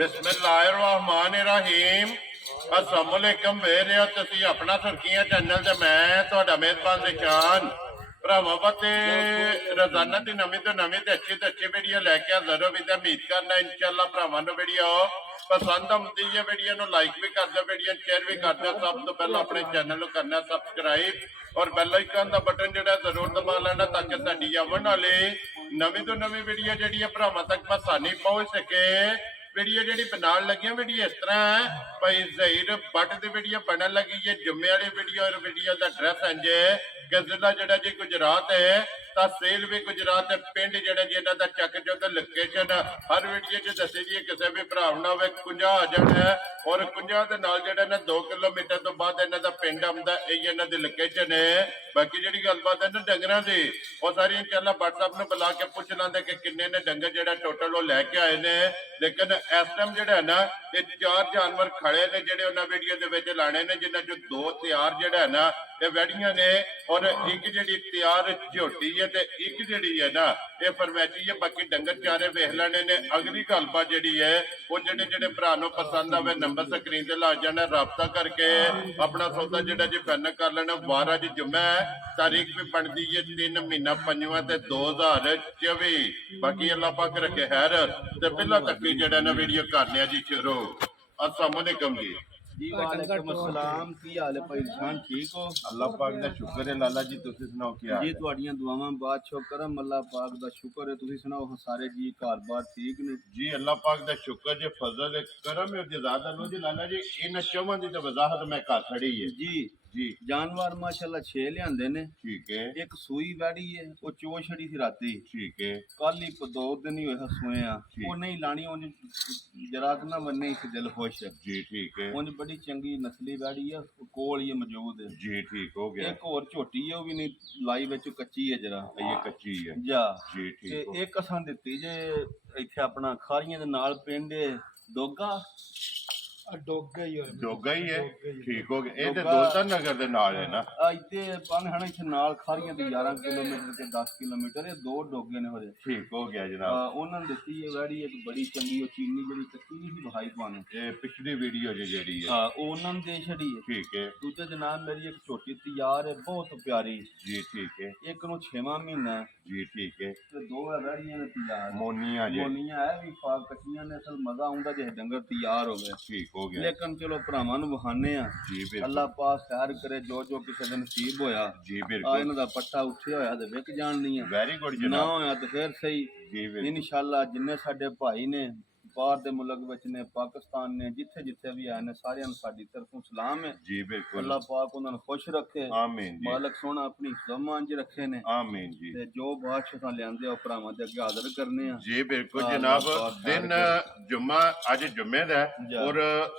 बिस्मिल्लाहिर्रहमानिर्रहीम अस्सलाम वालेकुम वेरियो तुसी अपना सुर्खियां चैनल ते मैं ਤੁਹਾਡਾ मेहरबान निशान ਭਰਾਵਾਂ ਬਤੇ ਰੋਜ਼ਾਨਾ ਦੀ ਨਵੀਂ ਤੋਂ ਅੱਛੀ ਵੀਡੀਓ ਲੈ ਕੇ ਹਾਜ਼ਰ ਹੋ ਵੀ ਤੇ ਉਮੀਦ ਕਰਨਾ ਇਨਸ਼ਾਅੱਲਾ ਭਰਾਵਾਂ ਨੂੰ ਵੀਡੀਓ ਪਸੰਦ ਆਉਂਦੀ ਹੈ ਵੀਡੀਓ ਨੂੰ ਲਾਈਕ ਵੀ ਕਰ ਦਿਓ ਵੀਡੀਓ ਨੂੰ ਸ਼ੇਅਰ ਵੀ ਕਰ ਦਿਓ ਸਭ ਤੋਂ ਪਹਿਲਾਂ ਆਪਣੇ ਚੈਨਲ ਨੂੰ ਕਰਨਾ ਸਬਸਕ੍ਰਾਈਬ ਔਰ ਬੈਲ ਆਈਕਨ ਦਾ ਬਟਨ ਜਿਹੜਾ ਜ਼ਰੂਰ ਦਬਾ ਲੈਣਾ ਤਾਂ ਕਿ ਸਾਡੀ ਆਉਣ ਵਾਲੀ ਨਵੀਂ ਤੋਂ ਨਵੀਂ ਵੀਡੀਓ ਜਿਹੜੀ ਹੈ ਭਰਾਵਾਂ ਤੱਕ ਆਸਾਨੀ ਪਹੁੰਚ ਸਕੇ वीडियो जी बनाने लगी वीडियो इस तरह है भाई ज़हीर बट की वीडियो बनने लगी है जुम्मे वाली वीडियो और वीडियो का एड्रैस इंज कि जिला जोड़ा जी गुजरात है तहसील भी गुजरात है पिंड जोड़ा जी इन्हों का चक चुक लोकेशन हर वीडियो च दसी जी किसी भी भरा ना हो कुंजा आ जाना है और कुंजा के नाल जोड़ा ना 2 किलोमीटर तो बाद इन्हों का पिंड आता यही इन्हों की लोकेशन है बाकी जी गलबात है ना डंगर की वो सारी इंशाल्लाह व्हाट्सएप में बुला के पूछ लेंगे कि किन्ने ने डंगर जो टोटल वो लैके आए ने लेकिन इस टाइम जो है ना ये 4 जानवर खड़े ने जो उन्होंने वीडियो लाने ने जिन्होंने जो 2 तैयार जो है ना ये वैड़ियां ने और एक जी तैयार झोटी है तो एक जी है ना ये फरमैशी है बाकी डंगर चारे वेख लेने ने अगली गलबात जी है वो जो भरा पसंद आवे नंबर स्क्रीन से ला जाना रबता करके अपना सौदा जो जी फाइनल कर लेना 12 जी जुम्मा है तारीख भी बनती है 3 महीना 5वां ते 2024 बाकी अल्लाह पाक रखे खैर ते पहला तक जड़ा ना वीडियो करने जी शुरू अस्सलाम वालेकुम जी वालेकुम अस्सलाम की हाल है भाई जान ठीक हो अल्लाह पाक दा शुक्र है लाला जी तुसी सुनाओ क्या जी ਤੁਹਾਡੀਆਂ ਦੁਆਵਾਂ ਬਾਅਦ ਸ਼ੁਕਰ ਕਰਮ ਅੱਲਾਹ ਪਾਕ ਦਾ ਸ਼ੁਕਰ ਹੈ ਤੁਸੀਂ ਸੁਣਾਓ ਸਾਰੇ ਜੀ ਘਰ-ਬਾਰ ਠੀਕ ਨੇ जी अल्लाह पाक दा शुक्र जे फजल है करम है जज़ादा लो जी लाला जी इन चौवां दी तो वजाहत मैं कर छड़ी है जी जी जानवर माशाल्लाह 6 लियांदे ने ठीक है एक सूई वैड़ी है वो चो छड़ी सी राती ठीक है कल ही 2 दिन ही होए सोए आ वो नहीं लानी उन जरात ना बनने एक दिल खुश है जी ठीक है उन बड़ी चंगी नस्ली वैड़ी है कोल ये मौजूद है जी ठीक हो गया एक और झोटी है वो भी नहीं लाई विच कच्ची है जरा ये कच्ची है जा जी ठीक हो ਤੇ ਇੱਕ ਅਸਾਂ ਦਿੱਤੀ ਜੇ ਇੱਥੇ ਆਪਣਾ ਖਾਰੀਆਂ ਦੇ ਨਾਲ ਪਿੰਡ ਡੋਗਾ डोगा ही जोगा ही है ठीक हो गया ये तो दोस्ता नगर दे नाल है ना ਇੱਥੇ ਪਨ ਹਣਾ ਇੱਥੇ ਨਾਲ ਖਾਰੀਆਂ ਤੇ 11 ਕਿਲੋਮੀਟਰ ਤੇ 10 ਕਿਲੋਮੀਟਰ ਇਹ ਦੋ ਡੋਗੇ ਨੇ ਹੋਰੇ ठीक हो गया जनाब ਉਹਨਾਂ ਨੇ ਦਿੱਤੀ ਇਹ ਵੈੜੀ ਇੱਕ ਬੜੀ ਚੰਗੀ ਉਹ ਚੀਨੀ ਜਿਹੜੀ ਕੱਚੀ ਨਹੀਂ ਸੀ ਵਹਾਈ ਪਾਣੇ ये पिछली वीडियो जेड़ी है ਹਾਂ ਉਹ ਉਹਨਾਂ ਨੇ ਦੇ ਛੜੀ ਹੈ ठीक है ਦੂਜੇ ਜਨਾਬ ਮੇਰੀ ਇੱਕ ਛੋਟੀ ਤਿਆਰ ਹੈ ਬਹੁਤ ਪਿਆਰੀ जी ठीक है ਇੱਕ ਨੂੰ 6ਵਾਂ ਮਹੀਨਾ ਹੈ जी ठीक है ਤੇ ਦੋ ਹੈ ਵੈੜੀਆਂ ਨੇ ਤਿਆਰ मोनिया जी ਮੋਨੀਆਂ ਹੈ ਵੀ ਫਾਕ ਕੱਚੀਆਂ ਨੇ ਅਸਲ ਮਜ਼ਾ ਆਉਂਦਾ ਜੇ ਡੰਗਰ ਤਿਆਰ ਹੋਵੇ ठीक हो गया ਲੇਕਿਨ ਚਲੋ ਭਰਾਵਾਂ ਨੂੰ ਵਹਾਨੇ ਆ जी बिल्कुल ਅੱਲਾਹ ਪਾਕ ਖੈਰ ਕਰੇ ਜੋ ਕਿਸੇ ਦੇ ਨਸੀਬ ਹੋਇਆ जी ਆ बिल्कुल ਇਹਨਾਂ ਦਾ ਪੱਟਾ ਉੱਠਿਆ ਹੋਇਆ ਤੇ ਵਿਕ ਜਾਣਦੀਆਂ वेरी गुड ਨਾ जनाब ਹੋਇਆ ਤੇ ਫਿਰ ਸਹੀ जी बिल्कुल ਇਨਸ਼ਾਅੱਲਾ ਜਿੰਨੇ ਸਾਡੇ ਭਾਈ ਨੇ ਬਾਹਰ ਦੇ ਮੁਲਕ ਵਿੱਚ ਨੇ ਪਾਕਿਸਤਾਨ ਨੇ ਜਿੱਥੇ ਜਿੱਥੇ ਵੀ ਆਏ ਨੇ ਸਾਰਿਆਂ ਨੂੰ ਸਾਡੀ ਤਰਫੋਂ ਸਲਾਮ ਹੈ जी बिल्कुल ਅੱਲਾਹ ਪਾਕ ਉਹਨਾਂ ਨੂੰ ਖੁਸ਼ ਰੱਖੇ आमीन जी ਮਾਲਕ ਸੋਹਣਾ ਆਪਣੀ ਜ਼ਮਾਨ 'ਚ ਰੱਖੇ ਨੇ आमीन जी ਤੇ ਜੋ ਬਾਦਸ਼ਾਹਾਂ ਲਿਆਂਦੇ ਆ ਉਹ ਭਰਾਵਾਂ ਦੇ ਅੱਗੇ ਹਾਜ਼ਰ ਕਰਨੇ ਆ जी बिल्कुल हाँ, जनाब अल्लाह पाक दिन जुम्मा अज जुम्मे दा है जा। और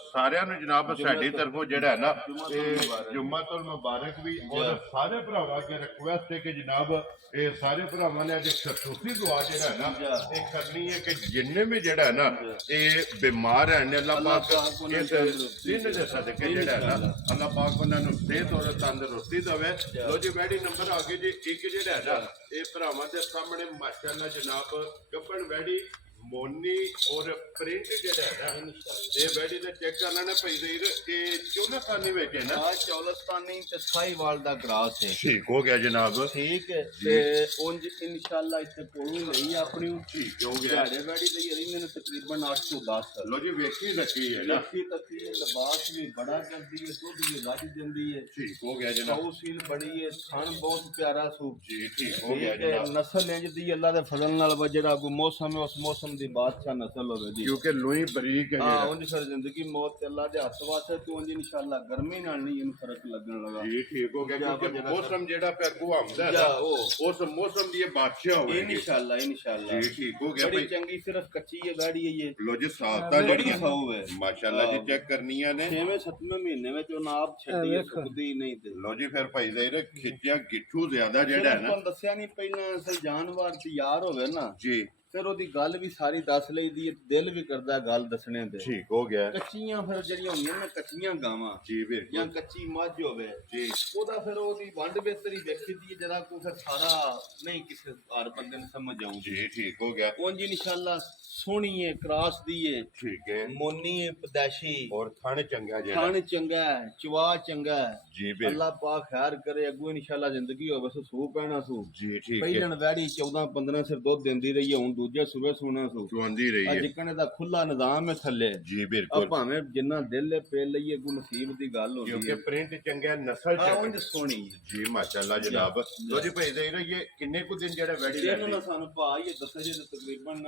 सारिਆਂ ਨੂੰ जनाब ਸਾਡੀ ਤਰਫੋਂ ਜਿਹੜਾ ਹੈ ਨਾ जुम्मतुल मुबारक। जुम्मतुल मुबारक भी और ਸਾਰੇ ਭਰਾਵਾਂ ਅੱਗੇ ਰਿਕੁਐਸਟ ਹੈ ਕਿ ਜਨਾਬ ਇਹ ਸਾਰੇ ਭਰਾਵਾਂ ਨੇ ਅੱਜ ਖਸੂਸੀ ਦੁਆ ਜਿਹੜਾ ਹੈ ਨਾ ਜਾ। ਇਹ ਕਰਨੀ ਹੈ ਕਿ ਜਿੰਨੇ ਵੀ ਜਿਹੜਾ ਹੈ ਨਾ ਇਹ ਬਿਮਾਰ ਹੈ ਨੇ ਅੱਲਾਹ अल्लाह ਪਾਕ पाक उन्हें ਇਸ तंदुरुस्ती ਦਿਨ ਦੇ ਸਦਕੇ ਜਿਹੜਾ ਹੈ ਨਾ ਅੱਲਾਹ ਪਾਕ ਉਹਨਾਂ ਨੂੰ ਸਿਹਤ ਔਰ ਤੰਦਰੁਸਤੀ ਦੇਵੇ ਲੋ ਜੀ ਵੈਡੀ ਨੰਬਰ ਆ ਗਏ ਜੀ ਇੱਕ ਜਿਹੜਾ ਹੈ ਨਾ ਇਹ ਭਰਾਵਾਂ ਦੇ ਸਾਹਮਣੇ ਮਾਸ਼ਾਅੱਲਾ ਜਨਾਬ ਗੱਬਣ ਵੈਡੀ मोनी और प्रिंट जेड़ा है ना ये वैडी ने चेक कर लेना भाई ज़हीर के चौलस्तानी में है ना ਆ ਚੌਲਸਤਾਨੀ ਤੇ ਸਾਈਵਾਲ ਦਾ ਗ੍ਰਾਸ ਹੈ ठीक हो गया जनाब ਠੀਕ ਹੈ ਤੇ ਉਂਝ ਇਨਸ਼ਾਅੱਲਾ ਇੱਥੇ ਕੋਲੋਂ ਲਈ ਆਪਣੀ ठीक हो गया ਦਿਹਾੜੇ ਵੈੜੀ ਤੇ ਯਾਰੀ ਮੈਨੂੰ ਤਕਰੀਬਨ 8 ਤੋਂ 10 लो जी वेखी रखी है ना ਲੱਖੀ ਤੱਕੀ ਲਿਬਾਸ ਵੀ ਬੜਾ ਕਰਦੀ ਹੈ ਦੁੱਧ ਵੀ ਵੱਜ ਦਿੰਦੀ ਹੈ ठीक हो गया जनाब ਸੌਸੀਲ ਬੜੀ ਹੈ ਥਣ ਬਹੁਤ ਪਿਆਰਾ ਸੂਪ जी ठीक हो गया ਠੀਕ ਹੈ जनाब ਨਸਲ ਇੰਜ ਦੀ ਅੱਲਾ ਦੇ ਫਜ਼ਲ ਨਾਲ ਵਾ ਜਿਹੜਾ ਕੋ ਮੌਸਮ ਹੈ ਉਸ ਮੌਸਮ ਦੀ ਬਾਦਸ਼ਾਹ ਨਸਲ ਹੋਵੇ ਜੀ क्योंकि लुई बरीक है ਹਾਂ जेड़ा ਉਂਝ ਫਿਰ ਜ਼ਿੰਦਗੀ ਮੌਤ ਤੇ ਅੱਲਾ ਦੇ ਹੱਥ ਵਾਸਤੇ ਤੂੰ ਉਂਝ ਇਨਸ਼ਾਅੱਲਾ ਗਰਮੀ ਨਾਲ ਨਹੀਂ ਇਹਨੂੰ ਫਰਕ ਲੱਗਣ ਲੱਗਾ जी ठीक हो गया क्योंकि मौसम जेड़ा पे अगू आंदा है जा ना ओ उस मौसम दी बादशाह होगी इनशाअल्लाह इनशाअल्लाह जी ठीक हो गया बड़ी भाई चंगी सिर्फ कच्ची है गाड़ी है ये लो जी साता बड़ी जड़ी खाऊ है माशाल्लाह जी चेक करनियां ने 6वें 7वें महीने में जो नाप छड़ी है सुखदी नहीं ते लो जी फिर भाई ज़हीर खिच्चिया गिट्ठू ज्यादा जेड़ा है ना ਤੁਹਾਨੂੰ ਦੱਸਿਆ ਨਹੀਂ ਪਹਿਲਾਂ ਅਸਲ ਜਾਨਵਰ ਤਿਆਰ ਹੋਵੇ ਨਾ जी ਫਿਰ ਉਹਦੀ ਗੱਲ ਵੀ ਸਾਰੀ ਦੱਸ ਲਈਦੀ ਹੈ, ਦਿਲ ਵੀ ਕਰਦਾ ਗੱਲ ਦੱਸਣੇ ਦੇ। ਠੀਕ ਹੋ ਗਿਆ ਕੱਚੀਆਂ ਫਿਰ ਜਿਹੜੀਆਂ ਹੁੰਦੀਆਂ ਨੇ ਕੱਚੀਆਂ ਗਾਵਾਂ ਜੀ ਵੀਰ ਜਾਂ ਕੱਚੀ ਮੱਝ ਹੋਵੇ ਜੀ ਉਹਦਾ ਫਿਰ ਉਹਦੀ ਵੰਡ ਬਿਹਤਰੀ ਵੇਖੀ ਦੀ ਜਰਾ ਕੋ ਫਿਰ ਸਾਰਾ ਨਹੀਂ ਕਿਸੇ ਹਰ ਬੰਦੇ ਨੂੰ ਸਮਝ ਆਉਂਦੀ। ਜੀ ਠੀਕ ਹੋ ਗਿਆ ਉਂਝ ਇਨਸ਼ਾਅੱਲਾ ਸੋਹਣੀ ਹੈ, ਕਰਾਸ ਦੀ ਹੈ, ਠੀਕ ਹੈ ਮੋਨੀ ਹੈ, ਪਦਾਸ਼ੀ, ਔਰ ਥਣ ਚੰਗਾ ਜਿਹੜਾ ਖਾਣ ਚੰਗਾ ਹੈ, ਚਵਾ ਚੰਗਾ ਹੈ। ਜੀ ਵੀਰ ਅੱਲਾਹ ਪਾਕ ਖੈਰ ਕਰੇ, ਅੱਗੋਂ ਇਨਸ਼ਾਅੱਲਾ ਜ਼ਿੰਦਗੀ ਹੋਵੇ ਸੋ ਸੂ ਪੈਣਾ ਸੂ। ਜੀ ਠੀਕ ਹੈ ਪਹਿਲਣ ਵੈੜੀ 14-15 ਸਿਰ ਦੁੱਧ ਦਿੰਦੀ ਰਹੀ ਹੈ, ਹੁਣ ਦੂਜੇ ਸੂਬੇ ਸੂਣਾ ਸੂ। ਚੁਆਂਦੀ ਰਹੀ ਅੱਜ ਹੈ ਕਣੇ ਦਾ ਖੁੱਲਾ ਨਿਜ਼ਾਮ ਹੈ ਥੱਲੇ। ਜੀ ਆ ਬਿਲਕੁਲ ਭਾਵੇਂ ਜਿੰਨਾ ਦਿਲ ਹੈ ਪੇ ਲਈਏ ਕੋ ਨਸੀਬ ਦੀ ਗੱਲ ਹੁੰਦੀ ਕਿਉਂਕਿ ਹੈ। ਪ੍ਰਿੰਟ ਚੰਗਾ ਨਸਲ ਆ ਚੰਗੀ ਉਂਝ ਸੋਹਣੀ ਹੈ। ਜੀ ਮਾਸ਼ਾਅੱਲਾ ਜਨਾਬ ਲੋ ਜੀ ਭਾਈ ਦੇ ਰਹੀਏ ਕਿੰਨੇ ਕੁ ਦਿਨ ਜਿਹੜਾ ਵੈਡੀ ਇਹਨੂੰ ਲੈਂਦੀ ਨਾ ਸਾਨੂੰ ਭਾਈ ਇਹ ਦੱਸਿਆ ਜੇ ਤਕਰੀਬਨ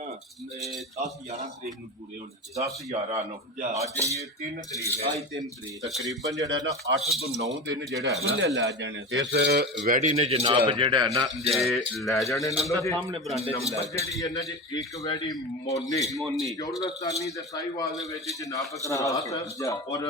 10-11 ਤਰੀਕ ਨੂੰ ਪੂਰੇ ਹੋਣੇ ਜੀ। 10-11 ਨੂੰ ਜਾ। ਅੱਜ ਇਹ 3 ਤਰੀਕ ਹੈ ਅੱਜ 3 ਤਰੀਕ ਤਕਰੀਬਨ ਜਿਹੜਾ ਨਾ 8 ਤੋਂ 9 ਦਿਨ ਜਿਹੜਾ ਹੈ ਨਾ ਖੁੱਲੇ ਲੈ ਜਾਣੇ ਇਸ ਵੈਡੀ ਨੇ ਜਨਾਬ ਜਾ। ਜਿਹੜਾ ਹੈ ਨਾ ਇਹ ਲੈ ਜਾਣੇ ਨੇ ਅੰਦਰ ਸਾਹਮਣੇ ਬਰਾਂਡੇ 'ਚ ਨੰਬਰ ਲੈ ਜਾਣੇ। ਜਿਹੜੀ ਹੈ ਨਾ ਜੀ ਇੱਕ ਵੈਡੀ ਮੋਨੀ ਮੋਨੀ ਚੌਲਸਤਾਨੀ ਦੇ ਸਾਈਵਾਲ ਦੇ ਵਿੱਚ ਜਨਾਬ ਜਾ। ਕਰਾਸ ਔਰ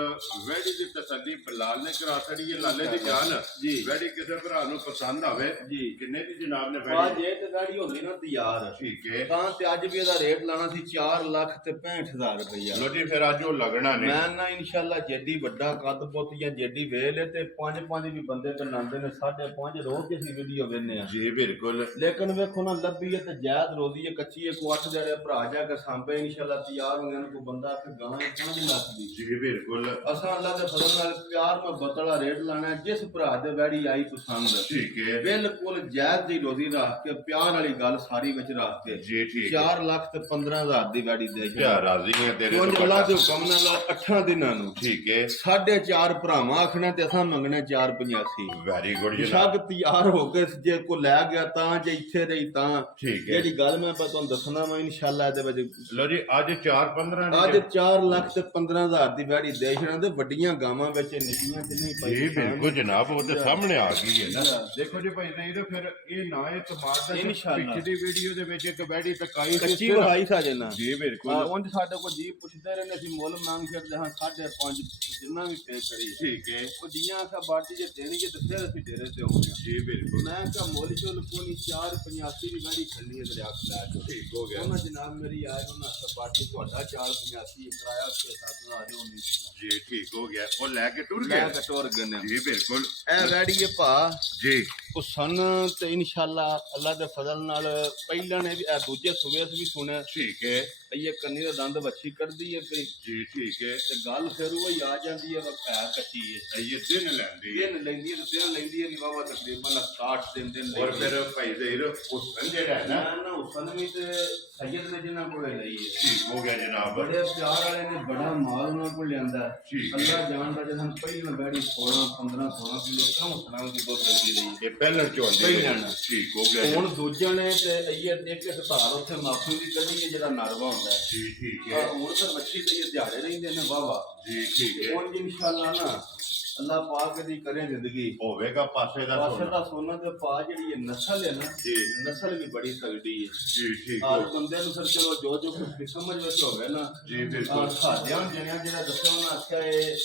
ਵੈਡੀ ਦੀ ਤਸੱਲੀ ਬਲਾਲ ਨੇ ਕਰਾ ਛੜੀ ਹੈ ਲਾਲੇ ਦੀ ਜਾਨ ਜੀ। ਵੈਡੀ ਕਿਸੇ ਭਰਾ ਨੂੰ ਪਸੰਦ ਆਵੇ ਜੀ। ਕਿੰਨੇ ਦੀ ਜਨਾਬ ਨੇ ਆ ਵੈਡੀ ਜੇ ਤੇ ਗਾੜੀ ਹੁੰਦੀ ਨਾ ਤਿਆਰ ਠੀਕ ਹੈ ਤਾਂ ਤੇ ਅੱਜ ਵੀ ਇਹਦਾ ਰੇਟ ਲਾਣਾ ਸੀ 4,65,000 ਰੁਪਇਆ। ਲੋ ਜੀ ਫਿਰ ਅੱਜ ਉਹ ਲੱਗਣਾ ਨੇ ਮੈਂ ਨਾ ਇਨਸ਼ਾਅੱਲਾ ਜੇਡੀ ਵੱਡਾ ਕੱਦ ਪੁੱਤ ਜਾਂ ਜੇਡੀ ਵੇਲ ਹੈ ਤੇ 5-5 ਵੀ ਬੰਦੇ ਬਣਾਉਂਦੇ ਨੇ 5.5 ਰੋਜ਼ ਦੀ ਅਸੀਂ ਵੀਡੀਓ ਵੇਖਨੇ ਆ। ਜੀ ਬਿਲਕੁਲ ਲੇਕਿਨ ਵੇਖੋ ਨਾ ਲੱਭੀ ਹੈ ਤੇ ਜਾਇਦ ਰੋਦੀ ਹੈ ਕੱਚੀ ਹੈ ਕੋ 8 ਜਿਹੜੇ ਭਰਾ ਜਾ ਕੇ ਸਾਂਭੇ ਇਨਸ਼ਾਅੱਲਾ ਤਿਆਰ ਹੋ ਜਾਣ ਕੋ ਬੰਦਾ ਫਿਰ ਗਾਂ 5 ਲੱਖ ਦੀ। ਜੀ ਬਿਲਕੁਲ ਅਸਾਂ ਅੱਲਾ ਦੇ ਫਜ਼ਲ ਨਾਲ ਪਿਆਰ ਮੁਹੱਬਤ ਵਾਲਾ ਰੇਟ ਲਾਣਾ ਹੈ। ਜਿਸ ਭਰਾ ਦੇ ਵੈੜੀ ਆਈ ਪਸੰਦ ਠੀਕ ਹੈ ਬਿਲਕੁਲ ਜਾਇਜ਼ ਦੀ ਰੋਦੀ ਰੱਖ ਕੇ ਪਿਆਰ ਵਾਲੀ ਗੱਲ ਸਾਰੀ ਵਿੱਚ ਰੱਖ ਕੇ ਜੀ ਠੀਕ ਹੈ 4,15,000 ਦੀ ਵੈੜੀ ਦੇ ਕਿਆ ਰਾਜ਼ੀ ਹੈ ਤੇਰੇ ਉਹ ਤੋਂ ਅੱਲਾ ਦੇ ਹੁਕਮ ਨਾਲ 8 ਦਿਨਾਂ ਨੂੰ ਠੀਕ ਹੈ 4.5 ਭਰਾਵਾਂ ਆਖਣਾ ਤੇ ਅਸਾਂ ਮੰਗਣਾ 4,85। ਵੈਰੀ ਗੁੱਡ ਜਨਾਬ ਸ਼ੱਕ ਤਿਆਰ ਹੋ ਕੇ ਜੇ ਕੋ ਲੈ ਗਿਆ ਤਾਂ ਜੇ ਇੱਥੇ ਰਹੀ ਤਾਂ ਠੀਕ ਹੈ ਜਿਹੜੀ ਗੱਲ ਮੈਂ ਤੁਹਾਨੂੰ ਦੱਸਣਾ ਮੈਂ ਇਨਸ਼ਾਅੱਲਾ ਇਹਦੇ ਵਿੱਚ ਲੋ ਜੀ ਅੱਜ 4-15 ਅੱਜ 4,15,000 ਦੀ ਵੈੜੀ ਦੇ ਛੜਾਂ ਦੇ ਵੱਡੀਆਂ ਗਾਵਾਂ ਵਿੱਚ ਨਿੱਕੀਆਂ ਜਿੰਨੀ ਪਈ ਜੀ ਬਿਲਕੁਲ ਜਨਾਬ ਉਹ ਤੇ ਸਾਹਮਣੇ ਆ ਗਈ ਹੈ ਨਾ ਦੇਖੋ ਜੀ ਭਾਈ ਨਹੀਂ ਤੇ ਫਿਰ ਇਹ ਨਾ ਇਹ ਕਮਾਲ ਦਾ ਇਨਸ਼ਾਅੱਲਾ। ਪਿਛਲੀ ਵੀਡੀਓ ਦੇ ਵਿੱਚ ਇੱਕ ਵੈਡੀ ਪਕਾਈ ਕੱਚੀ ਵਹਾਈ ਸਾਜੇ ਨਾ ਜੀ ਬਿਲਕੁਲ ਉਂਝ ਸਾਡੇ ਕੋਲ ਜੀ ਪੁੱਛਦੇ ਰਹੇ ਨੇ ਅਸੀਂ ਮੁੱਲ ਮੰਗ ਛੱਡਦੇ ਹਾਂ 5.5 ਜਿੰਨਾ ਵੀ ਪੇ ਕਰੀ ਠੀਕ ਹੈ ਉਹ ਜੀਆਂ ਆਖਾ ਬਾਟੀ ਜੇ ਦੇਣਗੇ ਤੇ ਫਿਰ ਅਸੀਂ ਡੇਰੇ ਤੇ ਆਉਂਦੇ ਹਾਂ। ਜੀ ਬਿਲਕੁਲ ਮੈਂ ਕਿਹਾ ਮੁੱਲ ਚੋਂ ਕੋਨੀ 4.85 ਦੀ ਵੈੜੀ ਖੱਲੀ ਹੈ ਦਰਿਆ ਖਲਾ ਕੇ ਠੀਕ ਹੋ ਗਿਆ ਉਹਨਾਂ ਜਨਾਬ ਮੇਰੀ ਆਏ ਉਹਨਾਂ ਆਖਾ ਬਾਟੀ ਤੁਹਾਡਾ 4.85 ਕਿਰਾਇਆ 6-7 ਆ ਜਾਓ ਨਹੀਂ ਜੀ ਠੀਕ ਹੋ ਗਿਆ ਉਹ ਲੈ ਕੇ ਟੁਰ ਲੈ ਗਿਆ ਕੇ ਟੋਰ ਗਏ ਨੇ। ਜੀ ਬਿਲਕੁਲ ਇਹ ਵੈੜੀ ਹੈ ਭਾ ਜੀ ਉਹ ਸਨ ਤੇ ਇਨਸ਼ਾਅੱਲਾ ਅੱਲਾ ਦੇ ਫਜ਼ਲ ਨਾਲ ਪਹਿਲਾਂ ਨੇ ਵੀ ਇਹ ਦੂਜੇ ਸੂਬੇ ਵੀ ਸੁਣਿਆ ਠੀਕ ਹੈ ਇਹ ਕੰਨੀ ਦਾ ਦੰਦ ਵੱਛੀ ਕੱਢਦੀ ਹੈ ਪਈ ਜੀ ਠੀਕ ਹੈ ਤੇ ਗੱਲ ਫਿਰ ਉਹ ਹੀ ਆ ਜਾਂਦੀ ਹੈ ਵਕਾ ਕੱਚੀ ਹੈ ਇਹ ਦਿਨ ਲੈਂਦੀ ਹੈ ਦਿਨ ਲੈਂਦੀ ਹੈ ਤੇ ਦਿਨ ਲੈਂਦੀ ਹੈ ਵੀ ਵਾਵਾ ਤਕਰੀਬਨ 60 ਦਿਨ ਔਰ ਫਿਰ ਭਾਈ ਜ਼ਹੀਰ ਉਸ ਜਿਹੜਾ ਹੈ ਨਾ ਨਾ ਹੁਸਨ ਵੀ ਤੇ ਸੈਯਦ ਨੇ ਜਿਨ੍ਹਾਂ ਕੋਲੇ ਲਈ ਹੈ ਠੀਕ ਹੋ ਗਿਆ ਜਨਾਬ ਬੜੇ ਪਿਆਰ ਵਾਲੇ ਨੇ ਬੜਾ ਮਾਲ ਉਹਨਾਂ ਕੋਲ ਲਿਆਂਦਾ ਠੀਕ ਹੈ। ਅੱਲਾ ਜਾਣਦਾ ਜਦੋਂ ਪਹਿਲਾਂ ਬੈੜੀ 16 ਕਿਲੋ ਕਿਉਂ ਸੁਣਾਉਂ ਦੀ ਦੁੱਧ ਦਿੰਦੀ ਰਹੀ ਇਹ ਪਹਿਲਾਂ ਚੋਂਦੀ ਪਹਿਲਾਂ। ਠੀਕ ਹੋ ਗਿਆ ਹੁਣ ਦੂਜਿਆਂ ਨੇ ਤੇ ਇਹ ਇੱਕ ਹਤਾਰ ਉੱਥੇ ਮਾਫੀ ਦੀ ਕੱਢੀ ਹੈ ਜਿਹੜਾ ਨਰਵਾ ਹੁੰਦਾ ਹੈ। ਜੀ ਠੀਕ ਹੈ ਹੁਣ ਤਾਂ ਬੱਚੀ ਤੇ ਇਹ ਦਿਹਾੜੇ ਰਹਿੰਦੇ ਨੇ ਵਾਵਾ ਜੀ ਠੀਕ ਹੈ ਹੁਣ ਇਨਸ਼ਾਅੱਲਾ ਨਾ ਅੱਲਾ ਪਾਕ ਦੀ ਕਰੇ ਜ਼ਿੰਦਗੀ ਹੋਵੇਗਾ ਪਾਸੇ ਦਾ ਪਾਸੇ ਸੋਨਾ ਦਾ ਸੋਨਾ ਤੇ ਪਾ ਜਿਹੜੀ ਇਹ ਨਸਲ ਹੈ ਨਾ ਜੀ ਨਸਲ ਵੀ ਬੜੀ ਤਗੜੀ ਹੈ। ਜੀ ਠੀਕ ਹਰ ਹੋ ਬੰਦੇ ਨੂੰ ਫਿਰ ਚਲੋ ਜੋ ਕੁਝ ਸਮਝ ਵਿੱਚ ਹੋਵੇ ਨਾ ਜੀ ਬਿਲਕੁਲ ਸਾਡਿਆਂ ਜਿਹੜਾ ਦੱਸਿਆ ਉਹਨਾਂ ਆਖਿਆ ਇਹ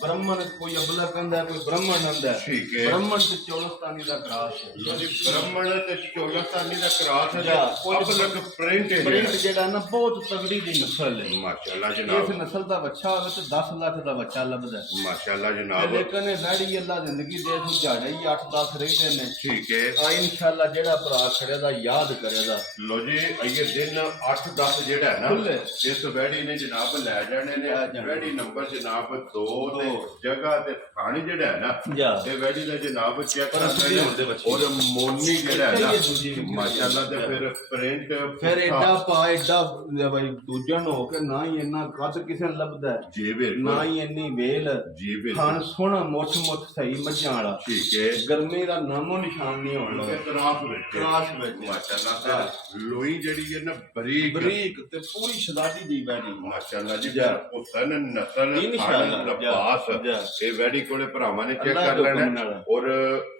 ਬ੍ਰਹਮਣ ਕੋਈ ਅਬਲਾ ਕਹਿੰਦਾ ਕੋਈ ਬ੍ਰਹਮਣ ਹੁੰਦਾ ਠੀਕ ਹੈ। ਬ੍ਰਹਮਣ ਤੇ ਚੌਲਸਤਾਨੀ ਦਾ ਕਰਾਸ ਹੈ। ਲੋ ਜੀ ਬ੍ਰਾਹਮਣ ਤੇ ਚੋਲਸਤਾਨੀ ਦਾ ਕਰਾਸ ਹੈ ਜਾ, ਅਬਲਕ ਪ੍ਰਿੰਟ ਹੈ ਪ੍ਰਿੰਟ ਜਿਹੜਾ ਨਾ ਬਹੁਤ ਤਗੜੀ ਦੀ ਨਸਲ ਹੈ। ਮਾਸ਼ਾਅੱਲਾ ਇਸ ਜਨਾਬ ਨਸਲ ਦਾ ਬੱਚਾ ਹੋਵੇ ਤੇ 10 ਲੱਖ ਦਾ ਬੱਚਾ ਲੱਭਦਾ ਹੈ। ਮਾਸ਼ਾਅੱਲਾ ਜਨਾਬ ਲੇਕਿਨ ਇਹ ਵੈੜੀ ਅੱਲਾ ਜ਼ਿੰਦਗੀ ਦੇ ਨੂੰ ਝਾੜੇ ਹੀ 8-10 ਰਹਿੰਦੇ ਨੇ ਠੀਕ ਹੈ ਆ ਇਨਸ਼ਾਅੱਲਾ ਜਿਹੜਾ ਭਰਾ ਖੜੇ ਦਾ ਯਾਦ ਕਰੇਗਾ ਲੋ ਜੀ ਇਹ ਦਿਨ 8-10 ਜਿਹੜਾ ਹੈ ਨਾ ਖੁੱਲੇ। ਇਸ ਵੈੜੀ ਨੇ ਜਨਾਬ ਲੈ ਜਾਣੇ ਨੇ ਲੈ ਜਾਣੇ। ਵੈੜੀ ਨੰਬਰ ਜਨਾਬ 2 ਤੇ ਜਗ੍ਹਾ ਤੇ ਖਾਣੀ ਜਿਹੜਾ ਹੈ ਨਾ ਜਾ ਇਹ ਵੈੜੀ ਦਾ ਜਨਾਬ ਚੈੱਕ ਪਰ ਕਰਨਾ ਸਿੱਧੇ ਹੁੰਦੇ ਬੱਚੇ। ਔਰ ਮੋਨੀ ਜਿਹੜਾ ਹੈ ਇਹ ਦੂਜੀ ਨਾ ਵੀ ਮਾਸ਼ਾਅੱਲਾ ਤੇ ਫਿਰ ਪ੍ਰਿੰਟ ਫਿਰ ਐਡਾ ਪਾ ਐਡਾ ਬਈ ਦੂਜਿਆਂ ਨੂੰ ਹੋ ਕੇ ਨਾ ਹੀ ਇੰਨਾ ਕੱਦ ਕਿਸੇ ਨੂੰ ਲੱਭਦਾ ਹੈ, ਜੀ ਨਾ ਬਿਲਕੁਲ ਹੀ ਇੰਨੀ ਵੇਲ ਜੀ ਬਿਲਕੁਲ ਖਾਣ ਸੋਹਣਾ ਮੁੱਠ ਸਹੀ ਮੱਝਾਂ ਵਾਲਾ ਠੀਕ ਹੈ ਗਰਮੀ ਦਾ ਨਾਮੋ ਨਿਸ਼ਾਨ ਨਹੀਂ ਹੋਣ ਲੋਕੇ ਲੱਗਾ ਤਰਾਸ ਵਿੱਚ ਕਰਾਸ ਵਿੱਚ ਮਾਸ਼ਾਅੱਲਾ ਤੇ ਲੋਈ ਜਿਹੜੀ ਹੈ ਨਾ ਬਰੀਕ ਬਰੀਕ ਤੇ ਪੂਰੀ ਸ਼ਦਾਦੀ ਦੀ ਬੈਠੀ ਮਾਸ਼ਾਅੱਲਾ ਜੀ ਜਾ। ਹੁਸਨ ਨਸਲ ਇਨਸ਼ਾਅੱਲਾ, ਖਾਨ ਜਾ, ਲਬਾਸ ਜਾ। ਇਹ ਵੈੜੀ ਕੋਲੇ ਭਰਾਵਾਂ ਨੇ ਚੈੱਕ ਅੱਲਾ ਕਰ ਦੇ ਲੈਣਾ ਹੁਕਮ ਨਾਲ। ਔਰ